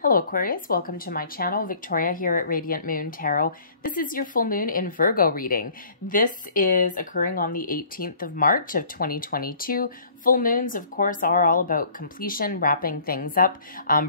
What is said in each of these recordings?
Hello Aquarius, welcome to my channel. Victoria here at Radiant Moon Tarot. This is your full moon in Virgo reading. This is occurring on the 18th of March of 2022. Full moons, of course, are all about completion, wrapping things up,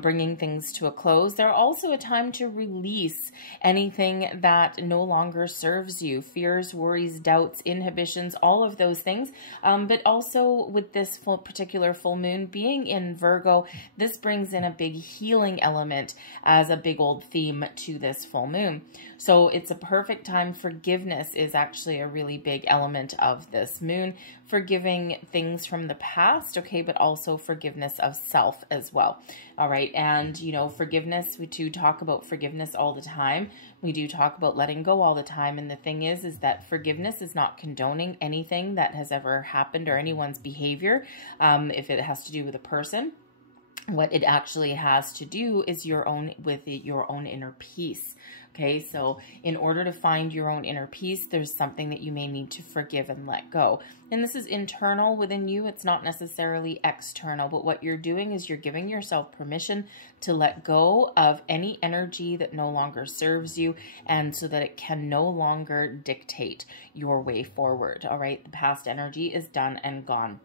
bringing things to a close. They're also a time to release anything that no longer serves you. Fears, worries, doubts, inhibitions, all of those things. But also with this particular full moon being in Virgo, this brings in a big healing element as a big old theme to this full moon. So it's a perfect time. Forgiveness is actually a really big element of this moon. Forgiving things from the past, okay, but also forgiveness of self as well. All right, and you know, forgiveness, we do talk about forgiveness all the time. We do talk about letting go all the time, and the thing is that forgiveness is not condoning anything that has ever happened or anyone's behavior, if it has to do with a person. What it actually has to do is your own inner peace. Okay, so in order to find your own inner peace, there's something that you may need to forgive and let go. And this is internal within you. It's not necessarily external, but what you're doing is you're giving yourself permission to let go of any energy that no longer serves you, and so that it can no longer dictate your way forward. All right, the past energy is done and gone.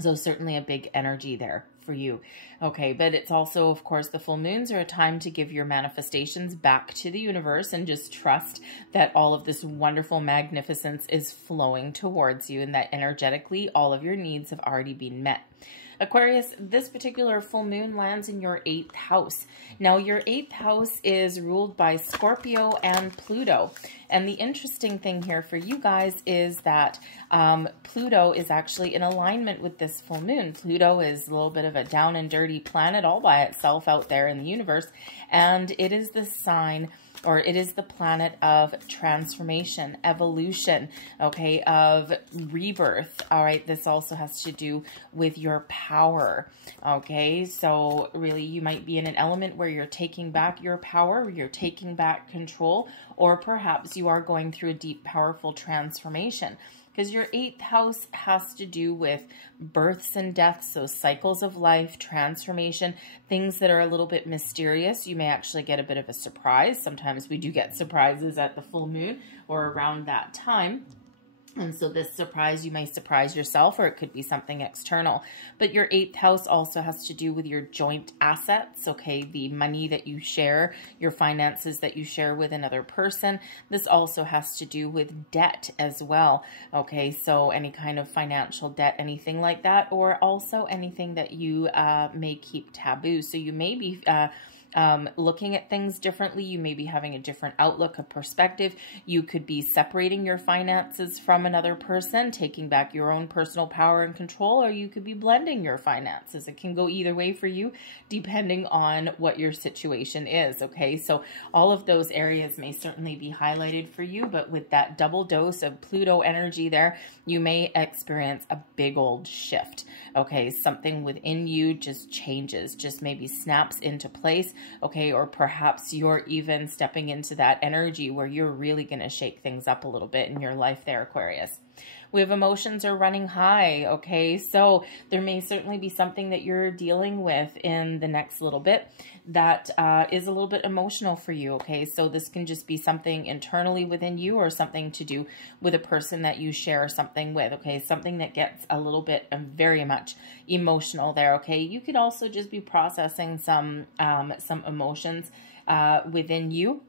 So certainly a big energy there for you. Okay, but it's also, of course, the full moons are a time to give your manifestations back to the universe and just trust that all of this wonderful magnificence is flowing towards you and that energetically all of your needs have already been met. Aquarius, this particular full moon lands in your 8th house. Now, your 8th house is ruled by Scorpio and Pluto. And the interesting thing here for you guys is that Pluto is actually in alignment with this full moon. Pluto is a little bit of a down and dirty planet all by itself out there in the universe. And it is the sign, or it is the planet of transformation, evolution, okay, of rebirth. All right, this also has to do with your power, okay? So really, you might be in an element where you're taking back your power, you're taking back control, or perhaps you are going through a deep, powerful transformation. Because your 8th house has to do with births and deaths, so cycles of life, transformation, things that are a little bit mysterious. You may actually get a bit of a surprise. Sometimes we do get surprises at the full moon or around that time. And so this surprise, you may surprise yourself, or it could be something external. But your 8th house also has to do with your joint assets, okay? The money that you share, your finances that you share with another person. This also has to do with debt as well, okay? So any kind of financial debt, anything like that, or also anything that you may keep taboo. So you may be looking at things differently. You may be having a different outlook, a perspective. You could be separating your finances from another person, taking back your own personal power and control, or you could be blending your finances. It can go either way for you, depending on what your situation is, okay? So all of those areas may certainly be highlighted for you, but with that double dose of Pluto energy there, you may experience a big old shift, okay? Something within you just changes, just maybe snaps into place. Okay, or perhaps you're even stepping into that energy where you're really going to shake things up a little bit in your life there, Aquarius. We have emotions are running high, okay? So there may certainly be something that you're dealing with in the next little bit that is a little bit emotional for you, okay? So this can just be something internally within you, or something to do with a person that you share something with, okay? Something that gets a little bit very much emotional there, okay? You could also just be processing some emotions within you,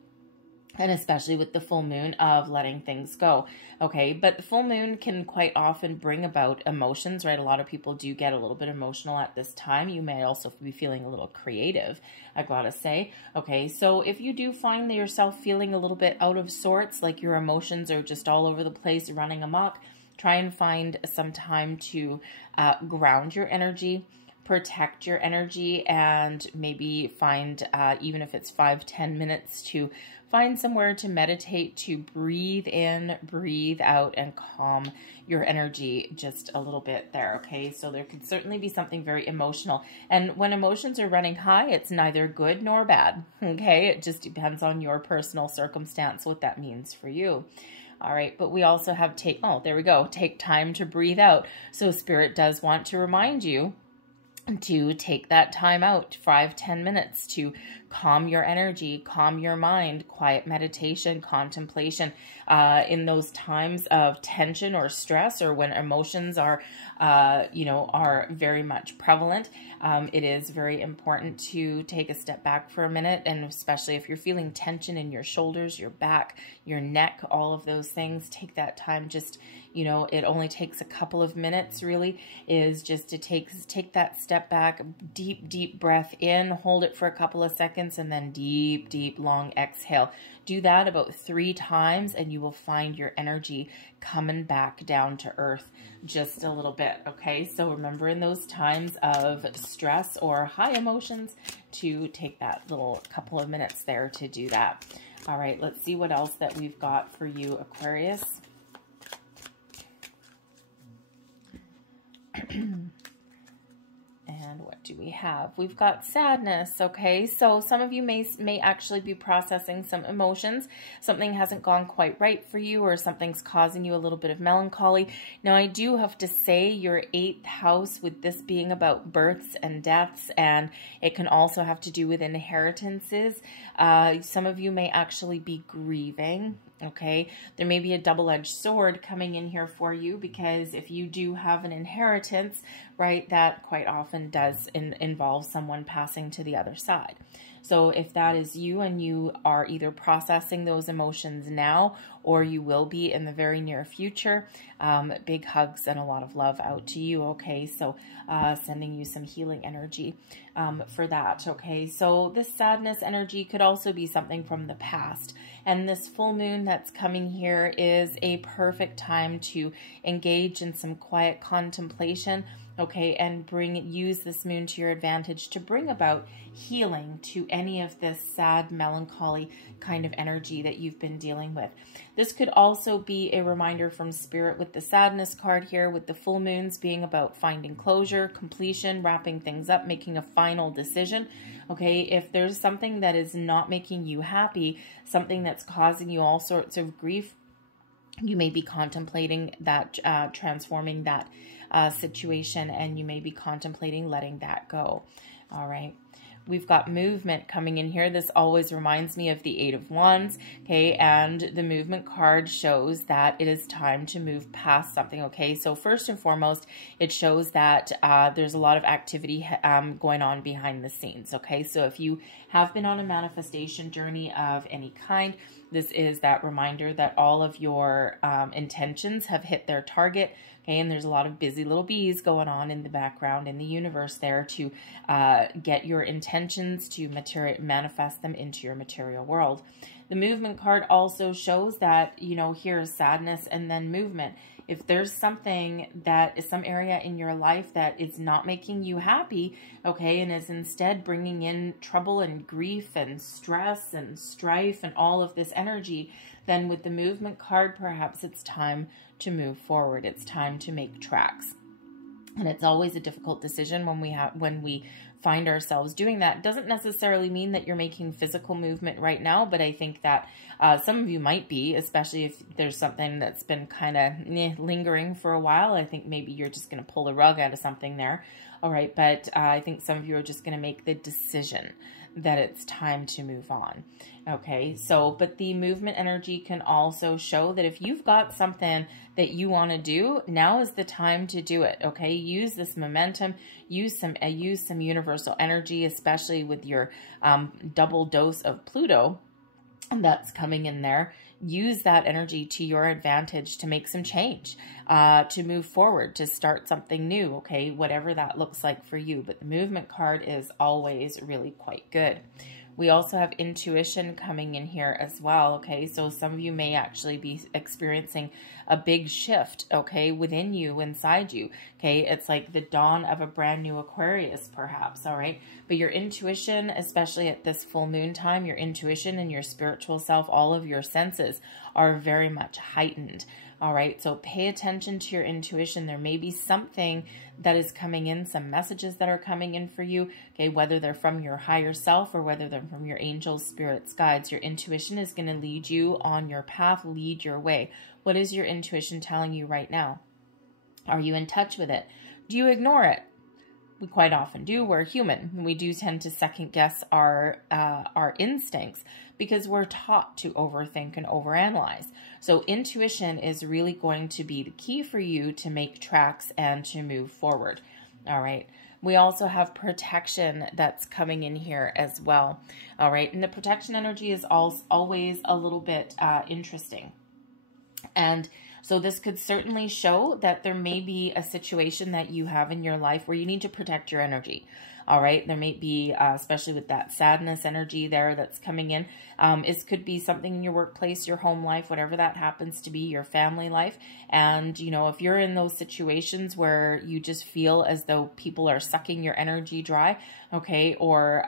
and especially with the full moon of letting things go, okay? But the full moon can quite often bring about emotions, right? A lot of people do get a little bit emotional at this time. You may also be feeling a little creative, I gotta say, okay? So if you do find yourself feeling a little bit out of sorts, like your emotions are just all over the place, running amok, try and find some time to ground your energy, protect your energy, and maybe find, even if it's 5-10 minutes, to find somewhere to meditate, to breathe in, breathe out, and calm your energy just a little bit there, okay? So there could certainly be something very emotional. And when emotions are running high, it's neither good nor bad, okay? It just depends on your personal circumstance, what that means for you. All right, but we also have take time to breathe out. So Spirit does want to remind you to take that time out, 5-10 minutes, to calm your energy, calm your mind, quiet meditation, contemplation, in those times of tension or stress, or when emotions are, are very much prevalent. It is very important to take a step back for a minute, and especially if you're feeling tension in your shoulders, your back, your neck, all of those things, take that time. Just, it only takes a couple of minutes, really, is just to take that step back, deep breath in, hold it for a couple of seconds, and then deep, long exhale. Do that about 3 times, and you will find your energy coming back down to earth just a little bit, okay? So remember, in those times of stress or high emotions, to take that little couple of minutes there to do that. All right, let's see what else that we've got for you, Aquarius. And what do we have? We've got sadness, okay? So some of you may actually be processing some emotions. Something hasn't gone quite right for you, or something's causing you a little bit of melancholy. Now, I do have to say, your 8th house, with this being about births and deaths, and it can also have to do with inheritances. Some of you may actually be grieving. Okay, there may be a double-edged sword coming in here for you, because if you do have an inheritance, right, that quite often does involve someone passing to the other side. So if that is you, and you are either processing those emotions now, or you will be in the very near future, big hugs and a lot of love out to you, okay? So sending you some healing energy for that, okay? So this sadness energy could also be something from the past. And this full moon that's coming here is a perfect time to engage in some quiet contemplation, okay, and use this moon to your advantage to bring about healing to any of this sad, melancholy kind of energy that you've been dealing with. This could also be a reminder from Spirit with the sadness card here, with the full moons being about finding closure, completion, wrapping things up, making a final decision. Okay, if there's something that is not making you happy, something that's causing you all sorts of grief, you may be contemplating that, transforming that situation, and you may be contemplating letting that go. All right. We've got movement coming in here. This always reminds me of the 8 of Wands, okay? And the movement card shows that it is time to move past something, okay? So first and foremost, it shows that there's a lot of activity going on behind the scenes, okay? So if you have been on a manifestation journey of any kind, this is that reminder that all of your intentions have hit their target, okay? And there's a lot of busy little bees going on in the background in the universe there to get your intentions to manifest them into your material world. The movement card also shows that, here's sadness and then movement. If there's something that is some area in your life that is not making you happy, okay, and is instead bringing in trouble and grief and stress and strife and all of this energy, then with the movement card, perhaps it's time to move forward. It's time to make tracks. And it's always a difficult decision when we find ourselves doing that. It doesn't necessarily mean that you're making physical movement right now, but I think that some of you might be, especially if there's something that's been kind of lingering for a while. I think maybe you're just going to pull the rug out of something there. All right, but I think some of you are just going to make the decision that it's time to move on. Okay, so, but the movement energy can also show that if you've got something that you want to do, now is the time to do it. Okay, use this momentum, use some universal energy, especially with your double dose of Pluto that's coming in there. Use that energy to your advantage to make some change, to move forward, to start something new, okay, whatever that looks like for you. But the movement card is always really quite good. We also have intuition coming in here as well, okay? So some of you may actually be experiencing a big shift, okay, within you, inside you, okay? It's like the dawn of a brand new Aquarius, perhaps, all right? But your intuition, especially at this full moon time, your intuition and your spiritual self, all of your senses are very much heightened, all right? So pay attention to your intuition. There may be something that is coming in, some messages that are coming in for you, okay, whether they're from your higher self or whether they're from your angels, spirits, guides. Your intuition is going to lead you on your path, lead your way. What is your intuition telling you right now? Are you in touch with it? Do you ignore it? We quite often do. We're human. We do tend to second guess our instincts because we're taught to overthink and overanalyze. So intuition is really going to be the key for you to make tracks and to move forward. All right. We also have protection that's coming in here as well. All right. And the protection energy is always a little bit interesting. And so this could certainly show that there may be a situation that you have in your life where you need to protect your energy. All right. There may be, especially with that sadness energy there that's coming in. It could be something in your workplace, your home life, whatever that happens to be, your family life. And, you know, if you're in those situations where you just feel as though people are sucking your energy dry, okay, or,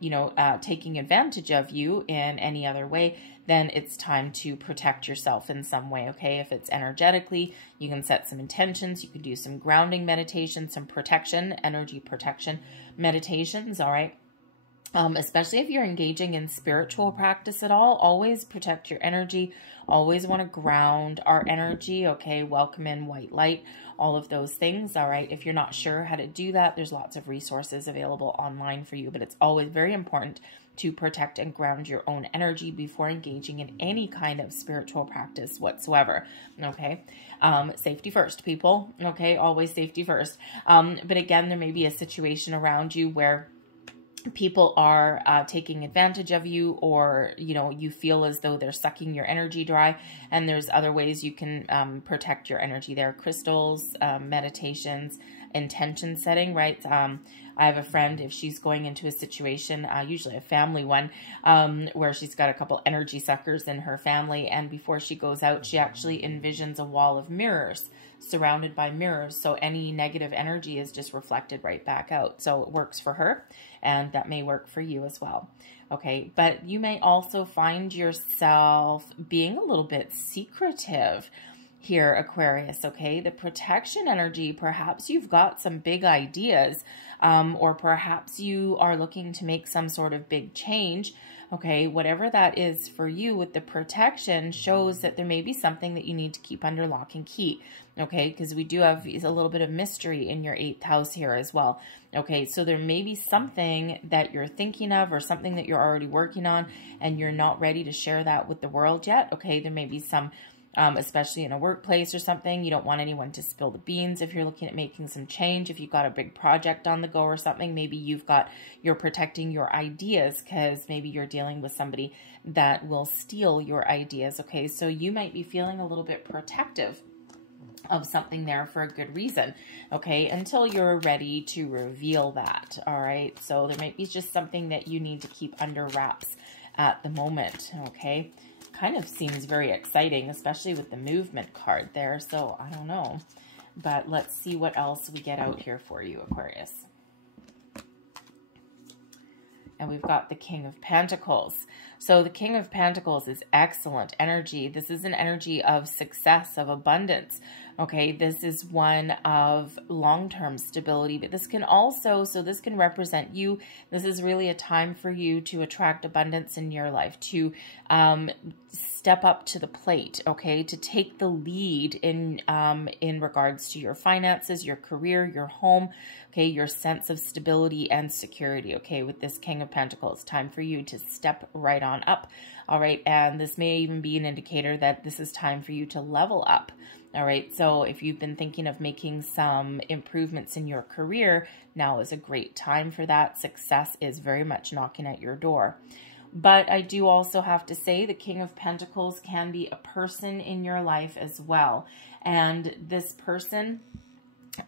you know, taking advantage of you in any other way, then it's time to protect yourself in some way, okay? If it's energetically, you can set some intentions. You can do some grounding meditation, some protection, energy protection meditations, all right? Especially if you're engaging in spiritual practice at all, always protect your energy. Always want to ground our energy, okay? Welcome in white light, all of those things, all right? If you're not sure how to do that, there's lots of resources available online for you, but it's always very important to protect and ground your own energy before engaging in any kind of spiritual practice whatsoever, okay? Safety first, people, okay? Always safety first. But again, there may be a situation around you where people are taking advantage of you, or, you know, you feel as though they're sucking your energy dry, and there's other ways you can protect your energy there. Crystals, meditations, intention setting, right? I have a friend, if she's going into a situation, usually a family one, where she's got a couple energy suckers in her family, and before she goes out, she actually envisions a wall of mirrors, surrounded by mirrors, so any negative energy is just reflected right back out. So it works for her, and that may work for you as well. Okay, but you may also find yourself being a little bit secretive here, Aquarius, okay? The protection energy, perhaps you've got some big ideas, or perhaps you are looking to make some sort of big change, okay? Whatever that is for you with the protection shows that there may be something that you need to keep under lock and key, okay? Because we do have a little bit of mystery in your 8th house here as well, okay? So there may be something that you're thinking of, or something that you're already working on, and you're not ready to share that with the world yet, okay? There may be some especially in a workplace or something. You don't want anyone to spill the beans if you're looking at making some change. If you've got a big project on the go or something, maybe you're protecting your ideas, because maybe you're dealing with somebody that will steal your ideas, okay? So you might be feeling a little bit protective of something there for a good reason, okay, until you're ready to reveal that, all right? So there might be just something that you need to keep under wraps at the moment, okay? Kind of seems very exciting, especially with the movement card there. So I don't know, but let's see what else we get out here for you, Aquarius. And we've got the King of Pentacles. So the King of Pentacles is excellent energy. This is an energy of success, of abundance. Okay, this is one of long-term stability, but this can also, so this can represent you. This is really a time for you to attract abundance in your life, to step up to the plate, okay, to take the lead in regards to your finances, your career, your home, okay, your sense of stability and security, okay, with this King of Pentacles. Time for you to step right on up, all right, and this may even be an indicator that this is time for you to level up. All right, so if you've been thinking of making some improvements in your career, now is a great time for that. Success is very much knocking at your door. But I do also have to say the King of Pentacles can be a person in your life as well. And this person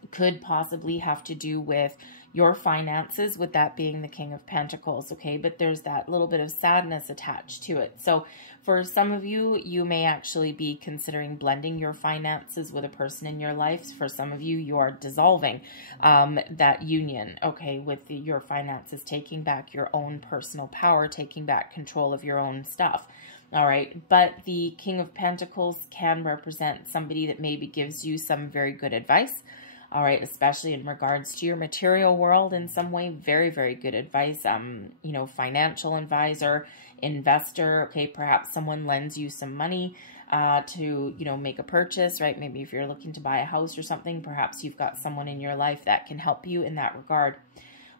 could possibly have to do with your finances, with that being the King of Pentacles, okay? But there's that little bit of sadness attached to it. So for some of you, you may actually be considering blending your finances with a person in your life. For some of you, you are dissolving that union, okay, with your finances, taking back your own personal power, taking back control of your own stuff. All right, but the King of Pentacles can represent somebody that maybe gives you some very good advice. All right, especially in regards to your material world in some way, very, very good advice. You know, financial advisor, investor, okay, perhaps someone lends you some money, to, you know, make a purchase, right? Maybe if you're looking to buy a house or something, perhaps you've got someone in your life that can help you in that regard.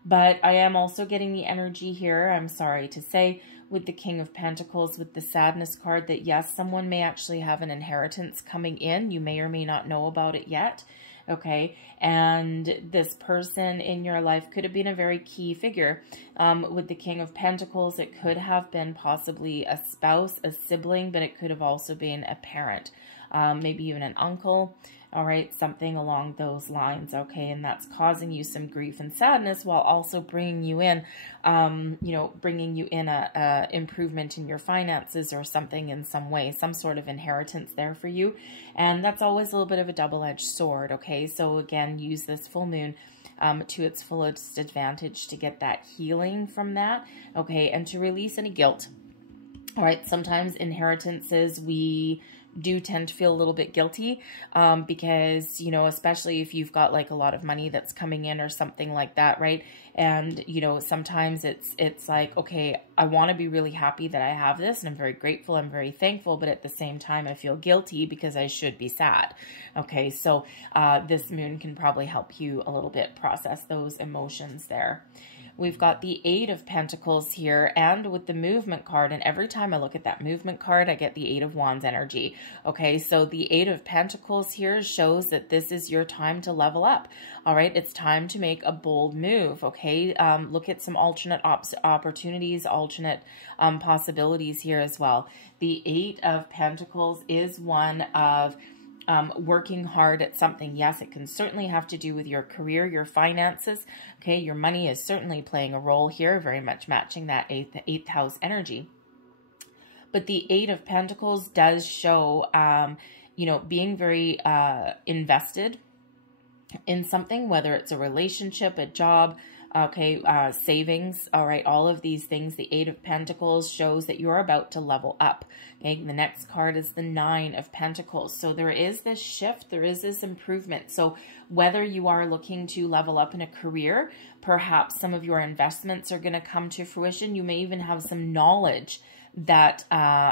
But I am also getting the energy here, I'm sorry to say, with the King of Pentacles, with the Sadness card, that yes, someone may actually have an inheritance coming in. You may or may not know about it yet. Okay, and this person in your life could have been a very key figure. With the King of Pentacles, it could have been possibly a spouse, a sibling, but it could have also been a parent, maybe even an uncle. All right, something along those lines, okay, and that's causing you some grief and sadness while also bringing you in, you know, bringing you in a improvement in your finances or something in some way, some sort of inheritance there for you, and that's always a little bit of a double-edged sword, okay? So again, use this full moon to its fullest advantage to get that healing from that, okay, and to release any guilt. All right, sometimes inheritances, we do tend to feel a little bit guilty because, you know, especially if you've got like a lot of money that's coming in or something like that, right? And, you know, sometimes it's like, okay, I want to be really happy that I have this and I'm very grateful, I'm very thankful, but at the same time I feel guilty because I should be sad. Okay, so this moon can probably help you a little bit process those emotions there. We've got the Eight of Pentacles here, and with the Movement card, and every time I look at that Movement card, I get the Eight of Wands energy. Okay, so the Eight of Pentacles here shows that this is your time to level up. All right, it's time to make a bold move, okay? Look at some alternate opportunities, alternate possibilities here as well. The Eight of Pentacles is one of working hard at something. Yes, it can certainly have to do with your career, your finances. Okay, your money is certainly playing a role here, very much matching that eighth house energy. But the Eight of Pentacles does show, you know, being very invested in something, whether it's a relationship, a job, okay, savings, all right, all of these things. The Eight of Pentacles shows that you're about to level up. Okay, the next card is the Nine of Pentacles. So there is this shift, there is this improvement. So whether you are looking to level up in a career, perhaps some of your investments are going to come to fruition. You may even have some knowledge that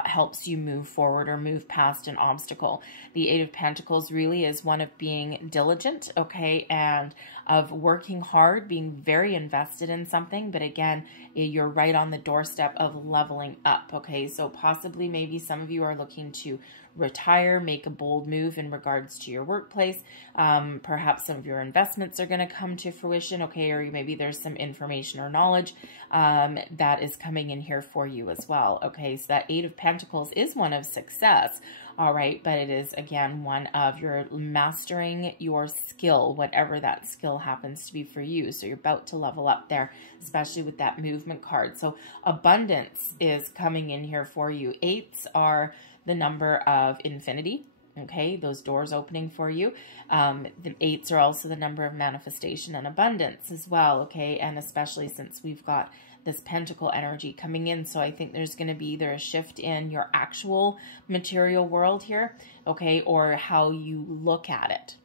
helps you move forward or move past an obstacle. The Eight of Pentacles really is one of being diligent, okay, and of working hard, being very invested in something, but again, you're right on the doorstep of leveling up, okay? So possibly maybe some of you are looking to retire, make a bold move in regards to your workplace. Perhaps some of your investments are going to come to fruition, okay, or maybe there's some information or knowledge that is coming in here for you as well, okay? So that Eight of Pentacles is one of success, all right, but it is, again, one of your mastering your skill, whatever that skill happens to be for you. So you're about to level up there, especially with that Movement card. So abundance is coming in here for you. Eights are the number of infinity, okay, those doors opening for you. The eights are also the number of manifestation and abundance as well, okay, and especially since we've got this pentacle energy coming in. So I think there's going to be either a shift in your actual material world here, okay, or how you look at it.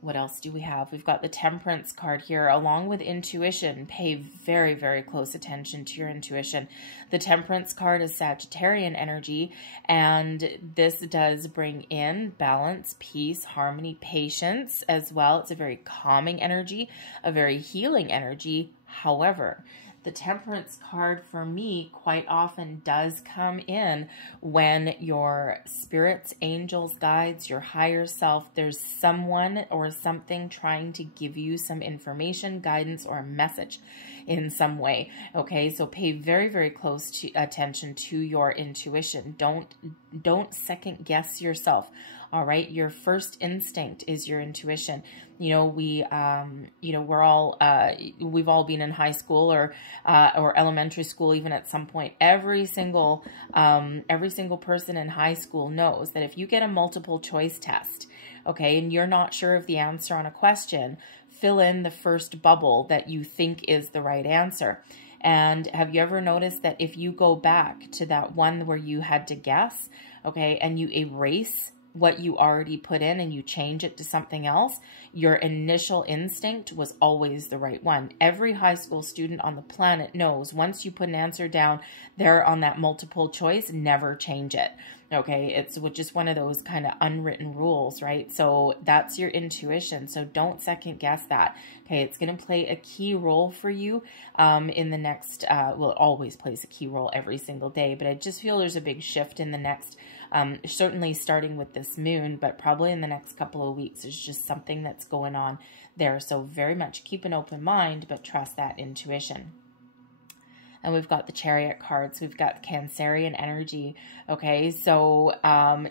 What else do we have? We've got the Temperance card here, along with intuition. Pay very, very close attention to your intuition. The Temperance card is Sagittarian energy, and this does bring in balance, peace, harmony, patience as well. It's a very calming energy, a very healing energy. However, the Temperance card for me quite often does come in when your spirits, angels, guides, your higher self, there's someone or something trying to give you some information, guidance, or a message in some way. Okay, so pay very, very close attention to your intuition. Don't second guess yourself. All right, your first instinct is your intuition. You know, we've all been in high school or elementary school, even at some point. Every single person in high school knows that if you get a multiple choice test, okay, and you're not sure of the answer on a question, fill in the first bubble that you think is the right answer. And have you ever noticed that if you go back to that one where you had to guess, okay, and you erase what you already put in and you change it to something else, your initial instinct was always the right one. Every high school student on the planet knows once you put an answer down there on that multiple choice, never change it. Okay, it's just one of those kind of unwritten rules, right? So that's your intuition. So don't second guess that. Okay, it's going to play a key role for you in the next, well, it always plays a key role every single day, but I just feel there's a big shift in the next, certainly starting with this moon, but probably in the next couple of weeks. There's just something that's going on there. So very much keep an open mind, but trust that intuition. And we've got the Chariot cards. We've got Cancerian energy. Okay, so,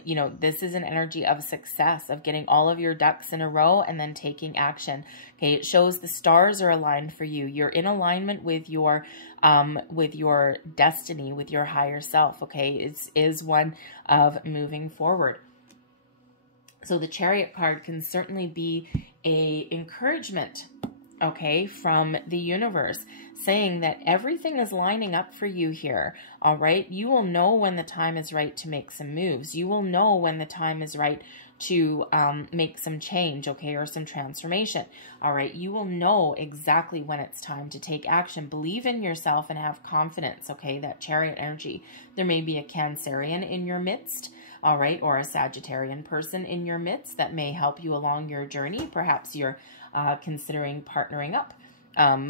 you know, this is an energy of success, of getting all of your ducks in a row and then taking action. Okay, it shows the stars are aligned for you. You're in alignment with your destiny, with your higher self. Okay, it is one of moving forward. So the Chariot card can certainly be a encouragement, okay, from the universe, saying that everything is lining up for you here, all right? You will know when the time is right to make some moves. You will know when the time is right to make some change, okay, or some transformation, all right? You will know exactly when it's time to take action. Believe in yourself and have confidence, okay, that Chariot energy. There may be a Cancerian in your midst, all right, or a Sagittarian person in your midst that may help you along your journey. Perhaps you're considering partnering up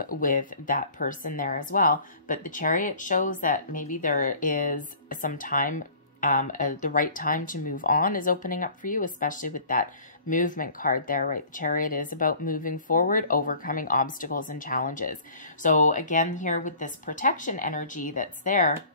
with that person there as well. But the Chariot shows that maybe there is some time, the right time to move on is opening up for you, especially with that movement card there, right? The Chariot is about moving forward, overcoming obstacles and challenges. So again, here with this protection energy that's there,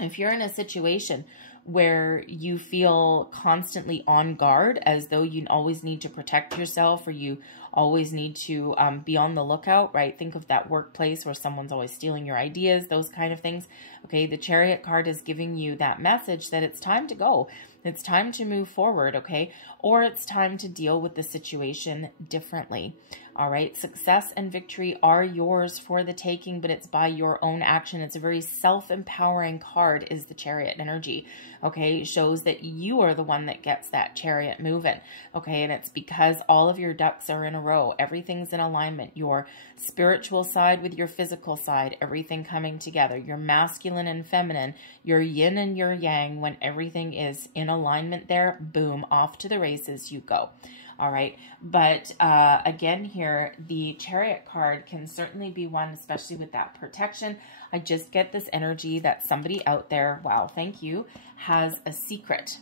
if you're in a situation where you feel constantly on guard, as though you always need to protect yourself, or you always need to be on the lookout, right? Think of that workplace where someone's always stealing your ideas, those kind of things. Okay, the Chariot card is giving you that message that it's time to go. It's time to move forward, okay? Or it's time to deal with the situation differently. All right, success and victory are yours for the taking, but it's by your own action. It's a very self-empowering card, is the Chariot energy, okay? It shows that you are the one that gets that chariot moving, okay? And it's because all of your ducks are in a row. Everything's in alignment. Your spiritual side with your physical side, everything coming together. Your masculine and feminine, your yin and your yang, when everything is in alignment there, boom, off to the races you go. All right, but again here, the Chariot card can certainly be one, especially with that protection. I just get this energy that somebody out there, wow, thank you, has a secret.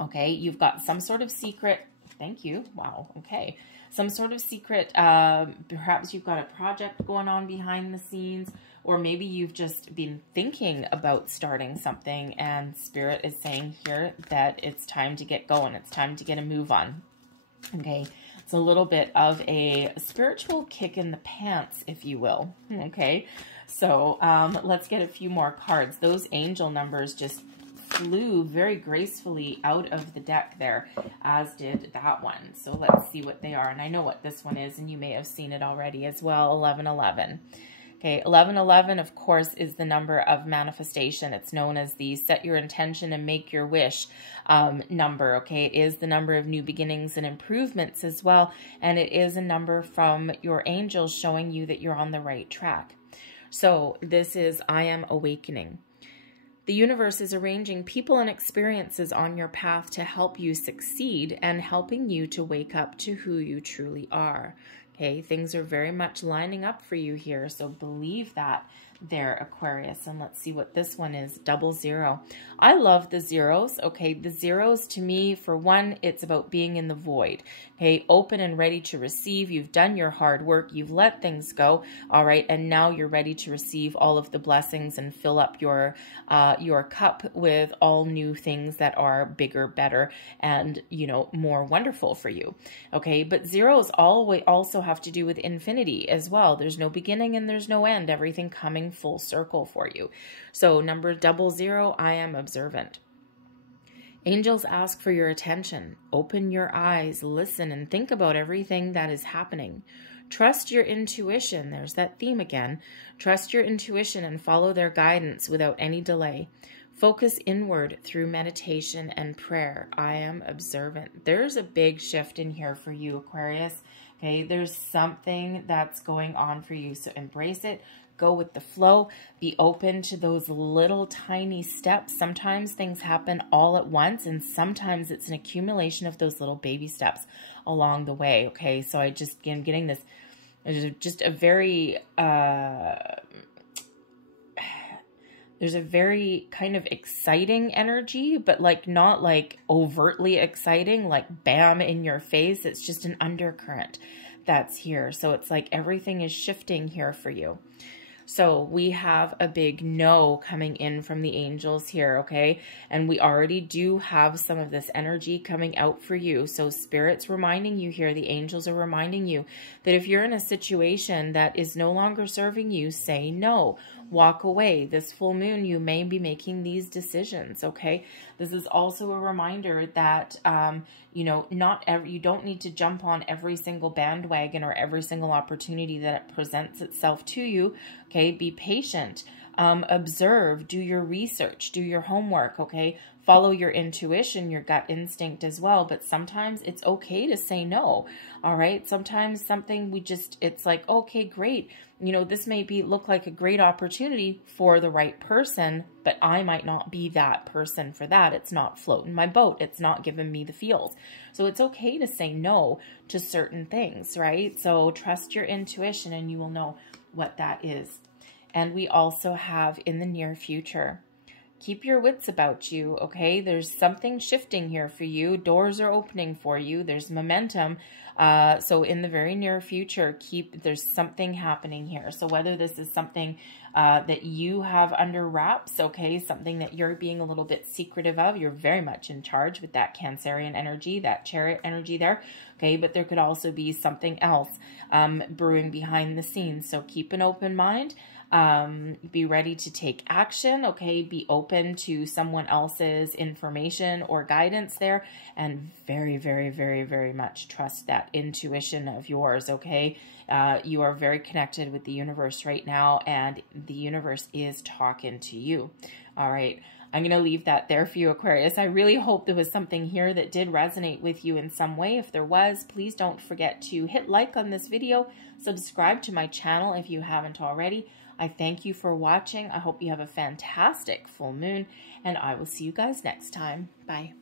Okay, you've got some sort of secret. Thank you. Wow, okay. Some sort of secret. Perhaps you've got a project going on behind the scenes, or maybe you've just been thinking about starting something and Spirit is saying here that it's time to get going. It's time to get a move on. Okay, it's a little bit of a spiritual kick in the pants, if you will. Okay, so let's get a few more cards. Those angel numbers just flew very gracefully out of the deck there, as did that one. So let's see what they are. And I know what this one is, and you may have seen it already as well, 1111. Okay, 1111, of course, is the number of manifestation. It's known as the set your intention and make your wish number, okay? It is the number of new beginnings and improvements as well, and it is a number from your angels showing you that you're on the right track. So this is I am awakening. The universe is arranging people and experiences on your path to help you succeed and helping you to wake up to who you truly are. Okay, things are very much lining up for you here, so believe that there, Aquarius. And let's see what this one is, 00. I love the zeros, okay? The zeros, to me, for one, it's about being in the void, okay? Open and ready to receive. You've done your hard work. You've let things go, all right? And now you're ready to receive all of the blessings and fill up your cup with all new things that are bigger, better, and, you know, more wonderful for you, okay? But zeros always also have to do with infinity as well. There's no beginning and there's no end. Everything coming full circle for you. So number 00, I am observant. Angels ask for your attention. Open your eyes, listen, and think about everything that is happening. Trust your intuition. There's that theme again. Trust your intuition and follow their guidance without any delay. Focus inward through meditation and prayer. I am observant. There's a big shift in here for you, Aquarius. Okay, there's something that's going on for you. So embrace it. Go with the flow. Be open to those little tiny steps. Sometimes things happen all at once, and sometimes it's an accumulation of those little baby steps along the way. Okay, so I just am getting this, just a very, there's a very kind of exciting energy, but like not like overtly exciting, like bam in your face. It's just an undercurrent that's here. So it's like everything is shifting here for you. So we have a big no coming in from the angels here, okay? And we already do have some of this energy coming out for you. So Spirit's reminding you here, the angels are reminding you that if you're in a situation that is no longer serving you, say no. Walk away. This full moon, you may be making these decisions, okay? This is also a reminder that, you know, you don't need to jump on every single bandwagon or every single opportunity that it presents itself to you, okay? Be patient. Observe, do your research, do your homework, okay? Follow your intuition, your gut instinct as well, but sometimes it's okay to say no, all right? Sometimes something it's like, okay, great. You know, this may look like a great opportunity for the right person, but I might not be that person for that. It's not floating my boat. It's not giving me the feels. So it's okay to say no to certain things, right? So trust your intuition and you will know what that is. And we also have in the near future, keep your wits about you, okay? There's something shifting here for you. Doors are opening for you. There's momentum. So in the very near future, there's something happening here. So whether this is something that you have under wraps, okay, something that you're being a little bit secretive of, you're very much in charge with that Cancerian energy, that Chariot energy there, okay? But there could also be something else brewing behind the scenes. So keep an open mind. Be ready to take action, okay? Be open to someone else's information or guidance there, and very, very, very, very much trust that intuition of yours, okay? You are very connected with the universe right now, and the universe is talking to you, all right? I'm going to leave that there for you, Aquarius. I really hope there was something here that did resonate with you in some way. If there was, please don't forget to hit like on this video, subscribe to my channel if you haven't already. I thank you for watching. I hope you have a fantastic full moon, and I will see you guys next time. Bye.